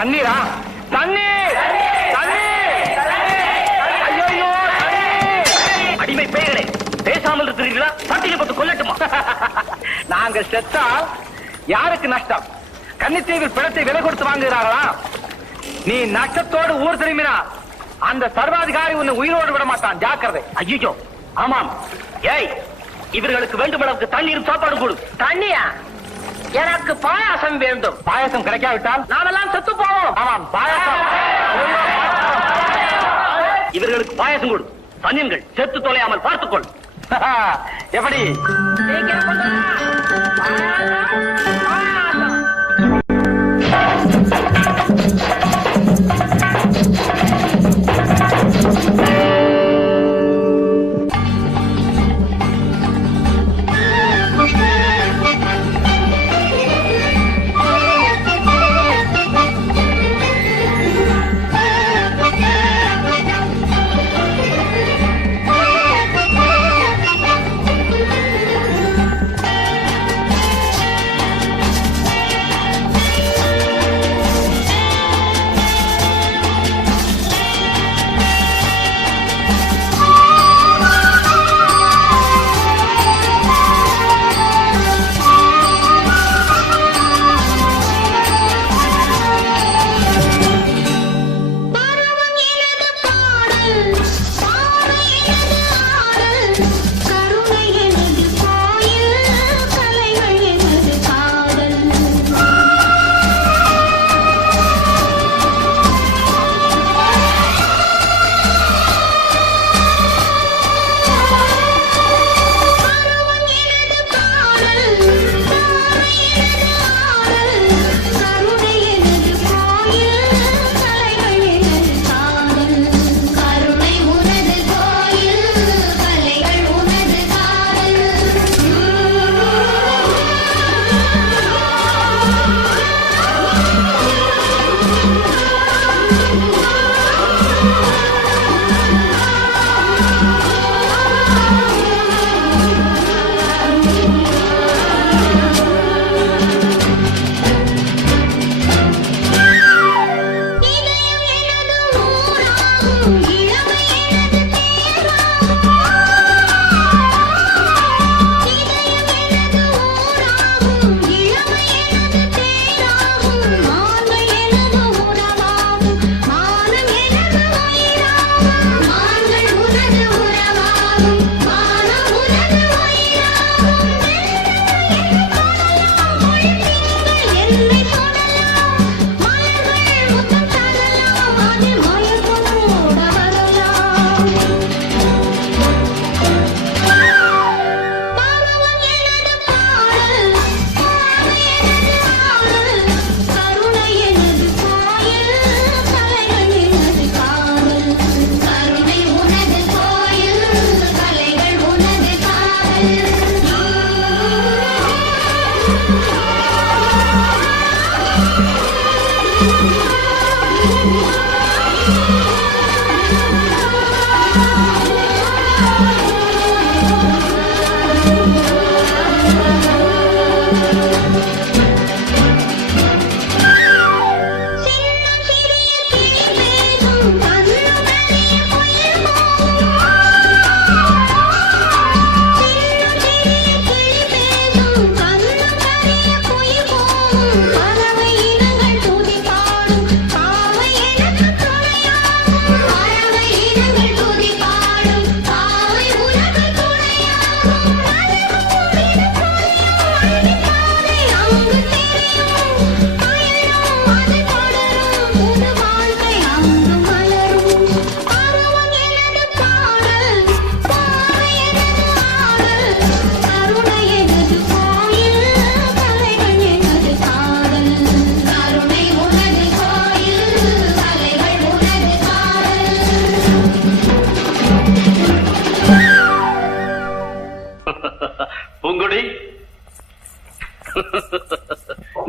தண்ணீரா? தண்ணீர்! ஐயோ! அடிமை பேய்களே, பேசாமல் இருக்கிறீர்களா? சட்டியை போட்டு கொல்லட்டுமா? நாங்கள் செத்தால் யாருக்கு நஷ்டம்? கன்னித்தீவில் பிணத்தை விலை கொடுத்து வாங்குகிறார்களா? நீ நஷ்டத்தோடு ஊர் திரும்பினா அந்த சர்வாதிகாரி உன்னை உயிரோடு விட மாட்டான். ஜாக்கிரதை. ஐயோ! ஆமாம். ஏய், இவர்களுக்கு வேண்டும் அளவுக்கு தண்ணீர் சாப்பாடு கொடு. தண்ணியா? எனக்கு பாயாசம் வேண்டும். பாயாசம் கிடைக்காவிட்டால் நாமெல்லாம் செத்து போவோம். ஆமாம், பாயாசம். இவர்களுக்கு பாயாசம் கொடு. தண்ணீர்கள் செத்து தொலையாமல் பார்த்துக்கொள். எப்படி?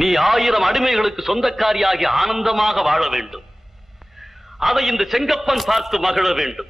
நீ 1000 அடிமைகளுக்கு சொந்தக்காரியாகி ஆனந்தமாக வாழ வேண்டும். அதை இந்த செங்கப்பன் பார்த்து மகிழ வேண்டும்.